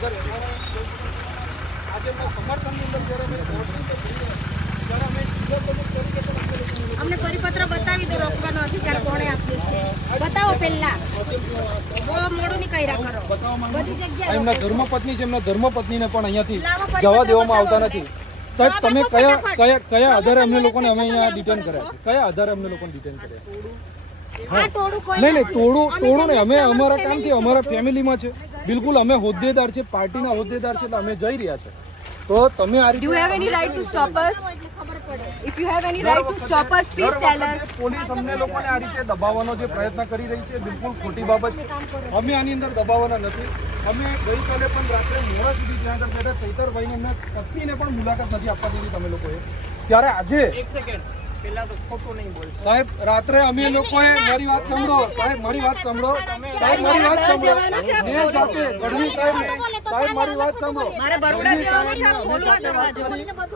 અધર આજે મેં સમર્થનની અંદર જ્યારે મેં પહોંચ્યું તો ત્યારે અમે ડિક્લેર કર્યું કે અમે લોકોને અમને પરિપત્ર બતાવી દો રોકવાનો અધિકાર કોણે આપ્યો છે? બતાવો પહેલા. મોડું નહીં કર્યા કરો. બધી જગ્યાએ એમના ધર્મપત્ની છે એમના ધર્મપત્નીને પણ અહીંયાથી જવા દેવામાં આવતા નથી. સાહેબ તમે. કયા કયા કયા આધારે અમને લોકોને અમે અહીંયા ડિટેન કર્યા છે? કયા આધારે અમને લોકોને ડિટેન કર્યા નહીં નહીં તોડો તોડું નહીં અમે અમારા કામ કામથી છે, અમારા ફેમિલીમાં છે. બિલકુલ અમે હોદ્દેદાર છે પાર્ટીના હોદ્દેદાર છે એટલે અમે જઈ રહ્યા છે. તો તમે આ રીતે you have any right to stop us if you have any right to stop us please tell us police અમને લોકોને આ રીતે દબાવવાનો જે પ્રયત્ન કરી રહી છે બિલકુલ ખોટી બાબત છે. અમે આની અંદર દબાવવાના નથી. અમે ગઈકાલે પણ રાત્રે મોડા સુધી જ્યાં આગળ બેઠા ચૈતરભાઈને એમના પત્નીને પણ મુલાકાત નથી આપવા દીધી તમે લોકોએ. ત્યારે આજે સાહેબ રાત્રે અમે લોકોએ મારી વાત સાંભળો. સાહેબ મારી વાત સાંભળો. સાહેબ મારી વાત સાંભળો. મેં જાતે ગઢવી સાહેબ સાહેબ મારી વાત સાંભળો. આ.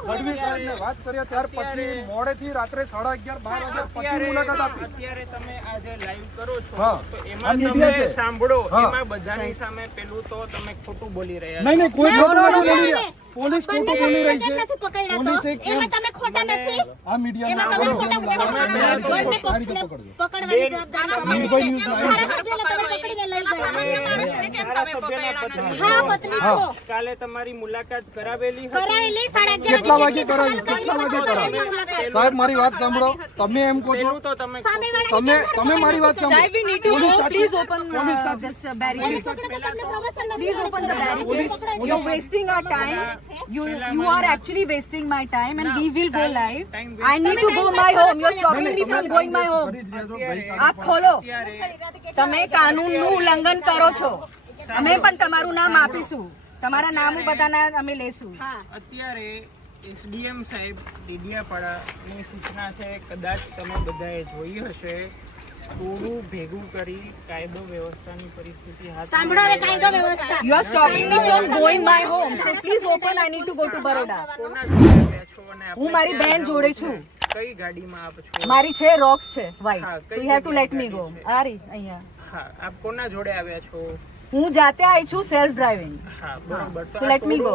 ગઢવી સાહેબને વાત કર્યા ત્યાર પછી મોડેથી રાત્રે સાડા અગિયાર બાર વાગ્યા પછી મુલાકાત આપી. અત્યારે તમે આજે લાઈવ કરો છો તો એમાં તમે સાંભળો. એમાં બધાની સામે પેલું તો તમે ખોટું બોલી રહ્યા નહીં નહીં કોઈ ખોટું નથી બોલી રહ્યા. પોલીસ ખોટું બોલી રહી છે. નથી પકડ્યા પોલીસે કેમ એમાં તમે ખોટા નથી? આ મીડિયા તમે ખોટા. પકડવાની જવાબદારી છે. ન્યૂઝ લાઈવ તમે પકડીને લઈ ગયા. ધારાસભ્યના પત્ની હા પત્ની હા. છો. કાલે તમારી મુલાકાત કરાવેલી હતી. કરાવેલી સાડા અગિયાર કેટલા વાગે કરાવી? કેટલા વાગે કરાવેલી કરાવી? સાહેબ મારી વાત સાંભળો. તમે એમ કહો છો. તો તમે તમે તમે મારી વાત સાંભળો. Police please open police uh, barricade please open the barricade you promotion નથી Please You you are actually wasting my time, and we will go live. I need to go my home. You're stopping me from going my home. આપ ખોલો તમે કાનૂનનું ઉલ્લંઘન કરો છો અમે પણ તમારું નામ આપીશું તમારા નામ બધાના અમે લેશું અત્યારે એસડીએમ સાહેબ ડીડિયાપાડાની સૂચના છે કદાચ તમે બધાએ જોઈ હશે થોડું ભેગું કરી કાયદો વ્યવસ્થાની પરિસ્થિતિ હાથ સાંભળો હવે કાયદો વ્યવસ્થા Baroda. કોના જોડે આવ્યા છો અને આપણે હું મારી બેન બહેન જોડે છું. કઈ ગાડીમાં આપ છો મારી છે રોક્સ છે વાઈટ white. So કઈ you have to let me જગ્યાએ go. ગાડી છે? આ રહી અહીંયા. હા આપ કોના જોડે આવ્યા છો હું જાતે આવી છું self driving so let me go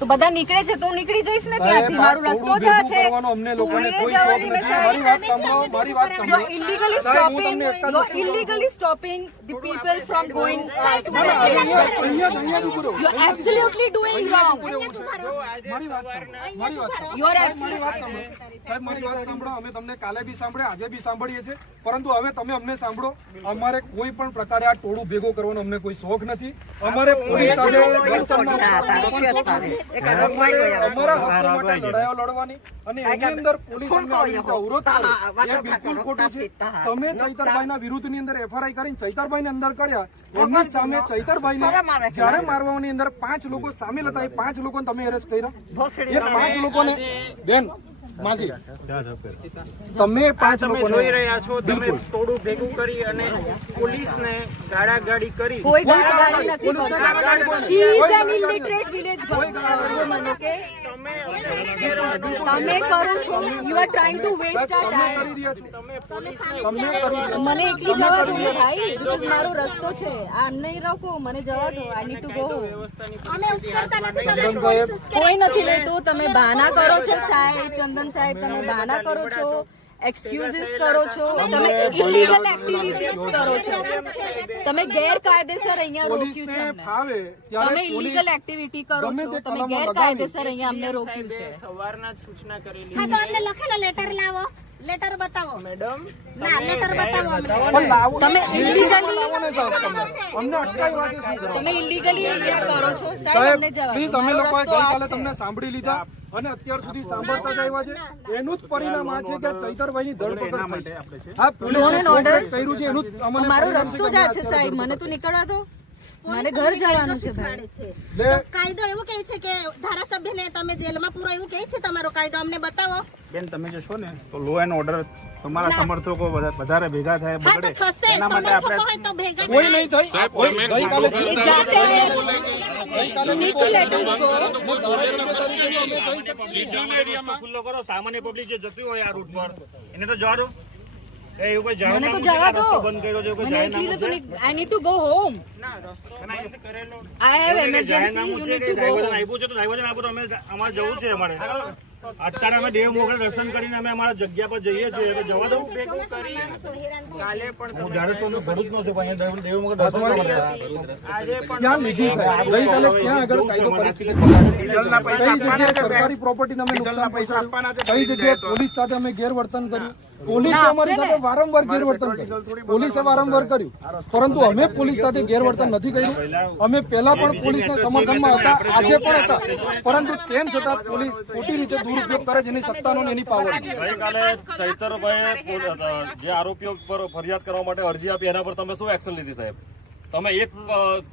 તો બધા નીકળે છે તો નીકળી જઈશ ને ત્યાંથી? મારું રસ્તો જ છે. ઇલીગલી અમને લોકોને તું કોઈ જવાની શોખ મેં નથી. મારી વાત સાંભળો મારી વાત સાંભળો. You're illegally સાહેબ, મારી વાત સાંભળો. મારી વાત સાંભળો. You're સાહેબ, મારી વાત સાંભળો. સાહેબ મારી વાત સાંભળો. અમે તમને કાલે બી સાંભળે આજે બી સાંભળીએ છીએ પરંતુ હવે તમે અમને સાંભળો. અમારે કોઈ પણ પ્રકારે આ ટોળું ભેગું કરવાનો અમને કોઈ શોખ નથી. અમારે પોલીસ સાથે લડાઈઓ લડવાની અને એની અંદર પોલીસ અવરોધ એ બિલકુલ ખોટું છે. તમે ચૈતરભાઈના વિરુદ્ધની અંદર એફઆરઆઈ કરીને ચૈતરભાઈને અંદર કર્યા. એમની સામે ચૈતરભાઈને જ્યારે મારવાની અંદર પાંચ લોકો સામેલ હતા એ પાંચ લોકોને તમે એરેસ્ટ કર્યા. એ પાંચ લોકોને બેન માજી તમે પાંચ તમે જોઈ રહ્યા છો તમે થોડું ભેગું કરી અને પોલીસને ગાડી કરી. કોઈ ગાળાગાળી નથી police is an illiterate village is મને an તમે કરો છો. You are trying to waste our time. મને એકલી જવા દો ને ભાઈ. is મારો રસ્તો છે. આ નહીં રોકો મને જવા દો. આઈ નીડ ટુ ગો કોઈ નથી લેતું. તમે બહાના કરો છો સાહેબ ચંદન સાહેબ તમે બહાના કરો છો. એક્સક્યુઝીસ કરો છો. તમે ઇલીગલ એક્ટિવિટીઝ કરો છો. તમે ગેરકાયદેસર અહીંયા રોક્યું છે અમને. તમે ઇલીગલ એક્ટિવિટી કરો છો. તે તમે ગેરકાયદેસર અહીંયા અમને રોક્યું છે. સવારના સૂચના કરેલી હા તો અમને લખેલો લેટર લાવો. લેટર બતાવો. મેડમ. ના લેટર બતાવો તમે ને સાહેબ તમે. ઇલીગલી અહીંયા કરો છો? સાહેબ પ્લીઝ અમે લોકોએ ગઈકાલે તમને સાંભળી લીધા અને અત્યાર સુધી સાંભળતા જ આવ્યા છે. એનું જ પરિણામ આ છે કે ચૈતરભાઈની ધરપકડ થઈ છે. હા પોલીસે કર્યું છે એનું જ મારો રસ્તો જ આ છે સાહેબ. મને તો નીકળવા દો. મારે ઘર જવાનું છે ભાઈ કાયદો એવું કહે છે કે ધારાસભ્યને તમે જેલમાં પૂરો એવું કહે છે તમારો કાયદો અમને બતાવો બેન તમે જશો ને તો લો એન્ડ ઓર્ડર તમારા સમર્થકો વધારે ભેગા થાય બગડે એના માટે આપણે કોઈ. નહીં થઈ કોઈ એ જાતે go. ખુલ્લો કરો સામાન્ય પબ્લિક જે જતી હોય આ રૂટ પર એને તો જવા દો મને તો જવા દો. મને એકલી તો I need to go home I have emergency you need to go home છે તો ડ્રાઈવર આપ્યું તો અમે અમારે જવું છે અમારે. અત્યારે અમે દેવ મોગલ દર્શન કરીને અમે અમારા જગ્યા પર જઈએ છીએ. એટલે જવા દઉં કાલે પણ હું તમે જાડે તો ભરૂચ નો છે પણ અહીંયા દેવ મોગલ દર્શન કરવા આજે પણ ક્યાં લીધી સાહેબ? ગઈકાલે ક્યાં આગળ કાયદો પરિસ્થિતિ? સરકારી પ્રોપર્ટીને અમે નુકસાન પહોંચાડ્યું? કઈ જગ્યાએ પોલીસ સાથે અમે ગેરવર્તન કર્યું? પોલીસે અમારી સાથે વારંવાર ગેરવર્તન કર્યું. પોલીસે વારંવાર કર્યું. પરંતુ અમે પોલીસ સાથે ગેરવર્તન નથી કર્યું. અમે પહેલા પણ પોલીસના સમર્થનમાં હતા આજે પણ હતા. પરંતુ તેમ છતાં પોલીસ ખોટી રીતે દુરુપયોગ કરે છે એની સત્તાનો એની પાવર. ગઈકાલે ચૈતરભાઈએ જે આરોપીઓ પર ફરિયાદ કરવા માટે અરજી આપી એના પર તમે શું એક્શન લીધી સાહેબ? તમે એક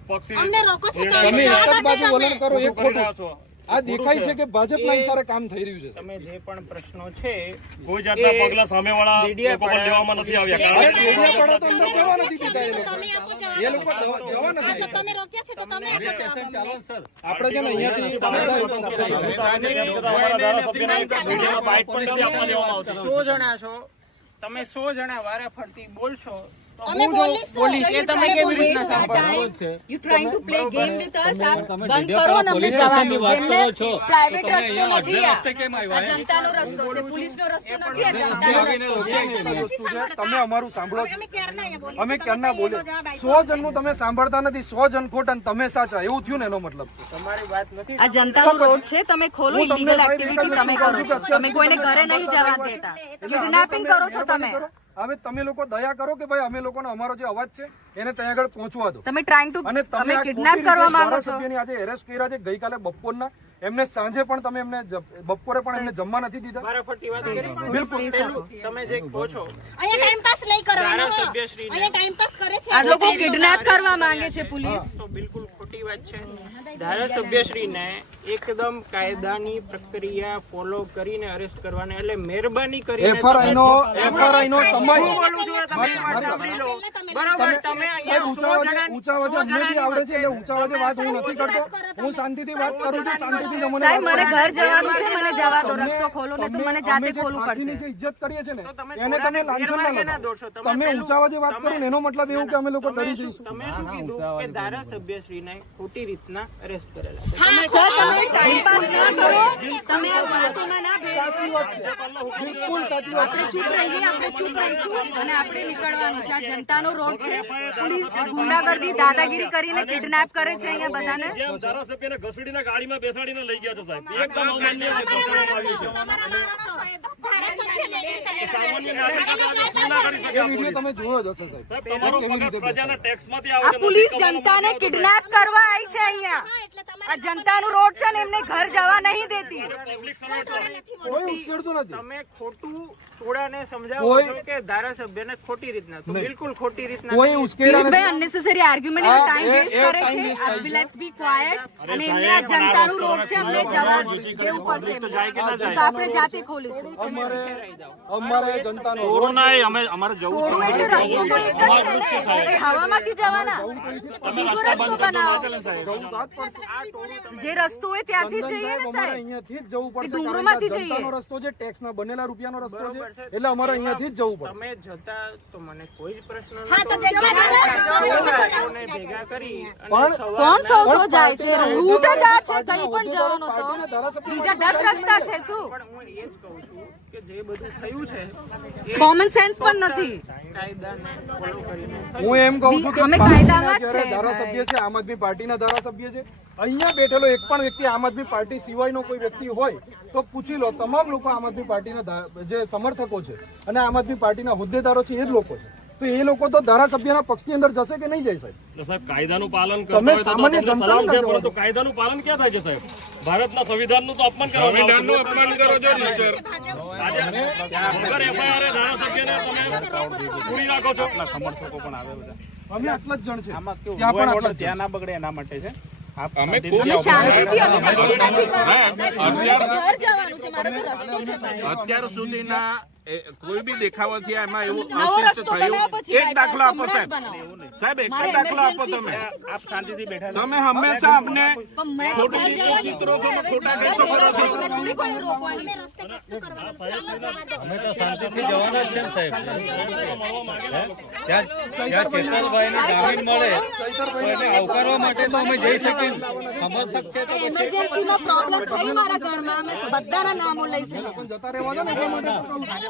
પક્ષી અમને રોકો છો તો તમે એક જ બાજુ વલણ કરો એક ખોટું. છો. આ દેખાય છે કે ભાજપના ઇશારે કામ થઈ રહ્યું છે તમે જે પણ પ્રશ્નો છે કોઈ જાતના પગલા સામેવાળા લોકો પર લેવામાં નથી આવ્યા. કારણ કે પડો તો અંદર જવા નથી દીધા એ લોકો. જવા- નથી દીધા. તમે રોક્યા છે તો તમે આપો જવાબ અમને. આપણે છે ને અહીંયાથી તમે ધારાસભ્યને મીડિયામાં બાઇટ પણ નથી આપવા દેવામાં આવશે સો જણા છો. તમે સો જણા વારા ફરતી બોલશો તો અમે બોલીશું. પોલીસ એ તમે કેવી રીતના સાંભળો you trying to play game with us આપ બંધ કરો ને અમને જવા દો જેમને પ્રાઇવેટ રસ્તો નથી આ. આ જનતાનો રસ્તો છે પોલીસનો રસ્તો નથી આ જનતાનો રસ્તો છે. તમે અમારું સાંભળો. અમે ક્યારના બોલે સો જણનું તમે સાંભળતા નથી સો જણ ખોટા તમે સાચા. એવું થયું ને એનો મતલબ? તમારી વાત નથી આ જનતાનો રોડ છે તમે ખોલો ઇલીગલ એક્ટિવિટી તમે કરો છો. તમે કોઈને ઘરે નહીં જવા દેતા. કિડનેપિંગ કરો છો તમે. હવે તમે લોકો દયા કરો કે ભાઈ અમે લોકોનો અમારો જે અવાજ છે એને ત્યાં આગળ પહોંચવા દો. તમે ટ્રાઇંગ ટુ અને તમે તમે કિડનેપ કરવા માંગો છો. સભ્યની આજે એરેસ્ટ કર્યા છે ગઈકાલે બપોરના. એમને સાંજે પણ તમે એમને બપોરે પણ એમને જમવા નથી દીધા. મારા ફરતી વાત કરી. બિલકુલ. તમે જે કહો છો અહીંયા ટાઈમ પાસ નહીં કરવાનો અહીંયા ટાઈમ પાસ કરે છે. આ લોકો કિડનેપ કરવા માંગે છે પોલીસ. તો બિલકુલ ખોટી વાત છે. ધારાસભ્યશ્રીને એકદમ કાયદાની પ્રક્રિયા ફોલો કરીને અરેસ્ટ કરવાને એટલે મહેરબાની કરીને એફઆરઆઈ નો એફઆરઆઈ નો સમય બોલું છું તમે સાંભળી લો. બરોબર તમે અહીંયા ઊંચા સો ઊંચા આવડે છે એટલે ઊંચા વાજે વાત હું નથી કરતો. હું શાંતિથી વાત કરું છું શાંતિથી જ સાહેબ મને ઘર જવાનું છે મને જવા દો તમે- રસ્તો ખોલો ને તો મને જાતે ખોલવું પડશે. ઇજ્જત કરીએ છે ને એને તમે લાંછન ના ના તમે તમે ઊંચા અવાજે વાત કરો એનો મતલબ એવું કે અમે લોકો ડરી જઈશું. તમે શું કીધું કે ધારાસભ્યશ્રીને ખોટી રીતના અરેસ્ટ કરેલા છે. તમે ટાઈમ વાત ભેળો બિલકુલ સાચી વાત આપણે ચૂપ રહીએ આપણે ચૂપ રહીશું અને આપણે નીકળવાનું છે. આ જનતાનો રોડ છે. પોલીસ ગુંડાગર્દી દાદાગીરી કરીને કિડનેપ કરે છે અહીંયા બધાને. ધારાસભ્યને ઘસડીને ગાડીમાં બેસાડીને લઈ ગયા છો સાહેબ. એકદમ અમાન્ય છે. દર્શાવવામાં આવ્યું છે. એ વીડિયો તમે જોયો જ હશે સાહેબ. સાહેબ તમારો પગાર પ્રજાના ટેક્સમાંથી આવે આ છે પોલીસ જનતાને કિડનેપ કરવા આવી છે અહીંયા. આ જનતાનું રોડ છે ને એમને ઘર જવા નહીં દેતી. નથી. તમે ખોટું ટોળાને સમજાવો છો કે ધારાસભ્યને ખોટી રીતના? તો બિલકુલ ખોટી રીતના કોઈ નહીં. ઉશ્કેરા અનનેસેસરી આર્ગ્યુમેન્ટ એનો ટાઈમ વેસ્ટ કરે છે. waste લેટ્સ બી ક્વાયટ અને એમને આ જનતાનું રોડ છે અમને જવા દેવું પડશે. એમને. તો આપણે જાતે ખોલીશું. અમારે અમારે જનતાનો કોરોના એ અમે અમારે જવું છે. કોરોના એટલે રસ્તો તો એક જ છે ને. ખાવામાંથી હવામાંથી જવાના બીજો રસ્તો બનાવો. તો જ રસ્તો હોય ત્યાંથી જઈએ ને સાહેબ અહીંયાથી જ જવું પડશે ડુંગરોમાંથી કે જઈએ. જનતાનો રસ્તો છે ટેક્સના બનેલા રૂપિયાનો રસ્તો છે. એટલે અમારે અહીંયાથી જ જવું પડે તમે જતા તો મને કોઈ જ પ્રશ્ન ભેગા કરી પણ- કોણ સો સો જાય છે? રૂટ જ આ છે કઈ પણ જવાનો તો. બીજા દસ રસ્તા છે શું? પણ હું એ જ કહું છું કે જે બધું થયું છે કોમન સેન્સ પણ નથી. કાયદાને ફોલો કરીને હું એમ કહું છું કે અમે કાયદામાં છે, ધારાસભ્ય છે આમ આદમી પાર્ટીના ધારાસભ્ય છે અહીંયા બેઠેલો એક પણ વ્યક્તિ આમ આદમી પાર્ટી સિવાયનો કોઈ વ્યક્તિ હોય તો પૂછી લો તમામ લોકો આમ આદમી પાર્ટીના જે સમર્થકો છે અને આમ આદમી પાર્ટીના હોદ્દેદારો છે એ જ લોકો છે. તો એ લોકો તો ધારાસભ્યના પક્ષની અંદર જશે કે નહીં જાય સાહેબ? સાહેબ કાયદાનું પાલન તમે સામાન્ય સલામ છે પરંતુ કાયદાનું પાલન ક્યાં થાય છે સાહેબ? ભારતના સંવિધાનનું તો અપમાન કરવામાં અપમાન કરો છો ને સર. વગર એફઆઈઆર ધારાસભ્યને તમે પૂરી રાખો છો. સમર્થકો પણ આવે બધા અમે આટલા જ જણ છે. આમાં કેવું ત્યાં ના બગડે એના માટે છે. અમે અત્યાર સુધીના કોઈ બી દેખાવાથી એમાં એવું અશિષ્ટ થયું એક દાખલો આપો સાહેબ સાહેબ એક જ દાખલો આપો તમે આપ શાંતિથી બેઠા તમે હંમેશા અમને ખોટું ચિત્રો છો ખોટા કેસો કરો છો. અમે તો શાંતિથી જવાના છે સાહેબ. ત્યાં ત્યાં ચેતરભાઈને જામીન મળે. તો એને આવકારવા માટે તો અમે જઈ શકીએ સમર્થક છે તો પછી પ્રોબ્લેમ થઈ મારા ઘરમાં. અમે બધાના નામો લઈ જઈએ જતા રહેવા દો ને એટલા માટે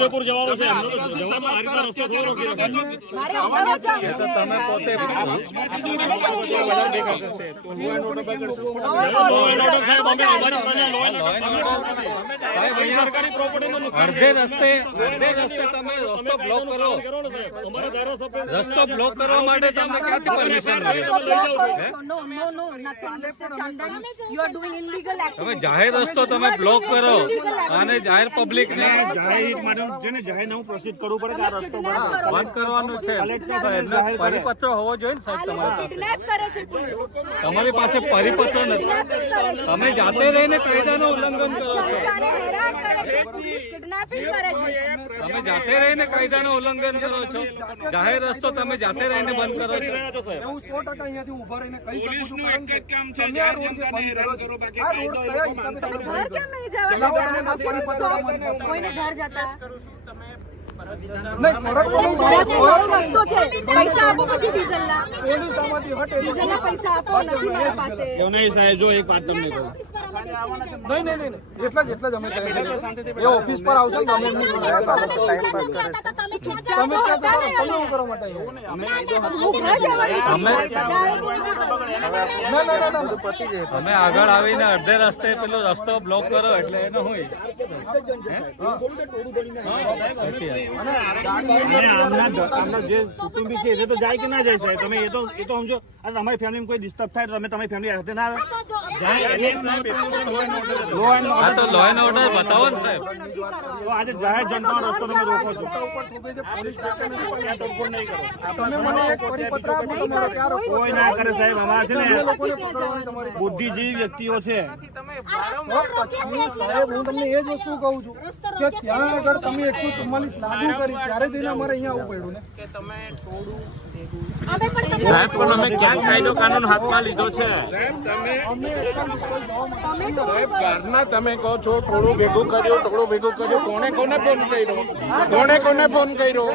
ઘર જવાનું છે તમે પોતે સાહેબ અમે અમારી સરકારી પ્રોપર્ટીમાં નુકસાન અડધે રસ્તે અડધે રસ્તે તમે રસ્તો બ્લોક કરો રસ્તો કરવા માટે તમે ક્યાંથી પરમિશન જાહેર રસ્તો તમે બ્લોક કરો અને જાહેર પબ્લિક ને જાહેર મેડમ છે ને જાહેર હું પ્રસિદ્ધ કરવું પડે આ રસ્તો. બંધ કરવાનું છે પરિપત્ર હોવો જોઈએ ને સાહેબ તમારે. તમારી પાસે પરિપત્ર નથી. તમે જાતે રહીને કાયદાનું ઉલ્લંઘન કરો છો તમે જાતે રહીને કાયદાનું ઉલ્લંઘન કરો છો? જાહેર રસ્તો તમે જાતે રહીને બંધ કરો છો? હું સો ટકા અહીંયાથી ઊભા રહીને કહી શકું છું એક જ કામ છે તમે આ રોડ ઘર કેમ નહીં જવા કોઈને ઘર જતા? છે. જો એક વાત તમને કહું. નહીં નહીં નહીં નહીં. એટલા જ એટલા જ અમે એ ઓફિસ પર આવશે ને અમે. તમે શું માટે આવ્યા? ના તમે આગળ આવીને અડધે રસ્તે પેલો રસ્તો બ્લોક કરો એટલે એનો હું અને આમના આમના જે કુટુંબી છે એ તો જાય કે ના જાય સાહેબ તમે એ તો એ તો સમજો આ તમારી ફેમિલીમાં કોઈ ડિસ્ટર્બ થાય તો તમે તમારી ફેમિલી સાથે ના આવે લો એન્ડ હા તો લો એન્ડ ઓર્ડર બતાવો ને સાહેબ. તો આજે જાહેર જનતાનો રસ્તો તમે રોકો છો તમે મને એક પરિપત્ર આપો તમારો કોઈ ના કરે સાહેબ અમારા છે ને બુદ્ધિજીવી વ્યક્તિઓ છે. સાહેબ હું તમને એ જ વસ્તુ કહું છું કે ત્યાં આગળ તમે એકસો ચુમ્માલીસ લાગુ કરી ત્યારે જઈને અમારે અહીંયા આવવું પડ્યું ને. કે તમે થોડું સાહેબ પણ અમે ક્યાં કાયદો કાનૂન હાથમાં લીધો છે? ઘરના તમે કહો છો થોડું ભેગું કર્યું થોડું ભેગું કર્યું. કોને કોને ફોન કર્યો? કોને કોને ફોન કર્યો?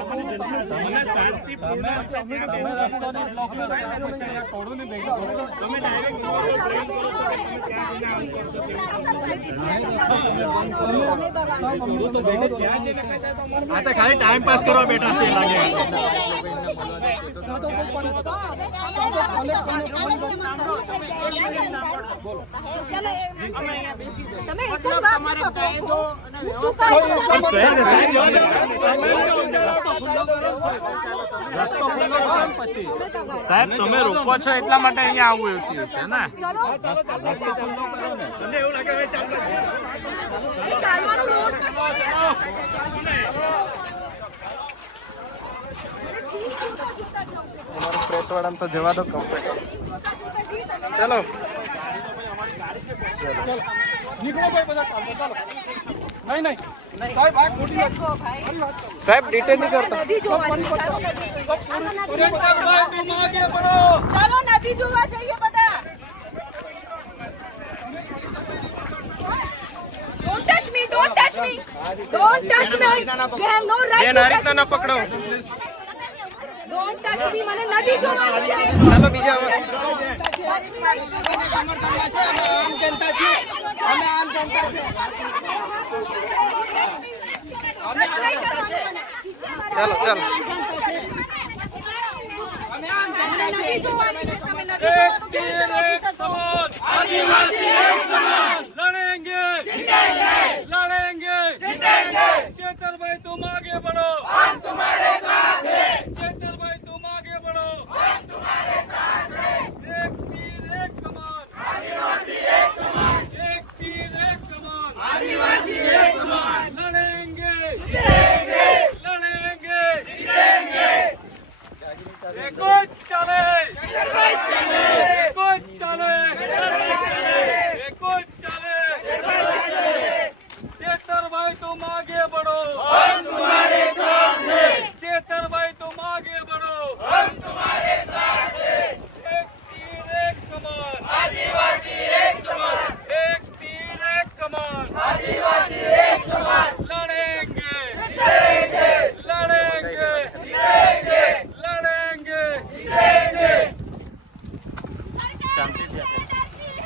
આ તો ખાલી ટાઈમ પાસ કરવા બેઠા છે લાગે. સાહેબ તમે રોકો છો એટલા માટે અહીંયા આવવું એવું થયું છે ને? ચાલવાનું રોડ પ્રેસ વાળાને તો જવા દો ચલો નીકળો ભાઈ બધા ચાલતો ચાલો નહીં નહીં સાહેબ આ ખોટી વાત જો ભાઈ સાહેબ ડિટેન નહીં કરતા નદી જોવાની ચાલો નદી જોઈએ. ચાલો નદી જોવા જઈએ બધા Don't touch me, don't touch me. Don't touch me. You have no right બેન to આ છે me. મને નદી જોવાની છે. ચાલો બીજા હવે. ચાલો ચાલો નદી જોવાની છે તમે જોવાનું ક્યાં નથી શકતો.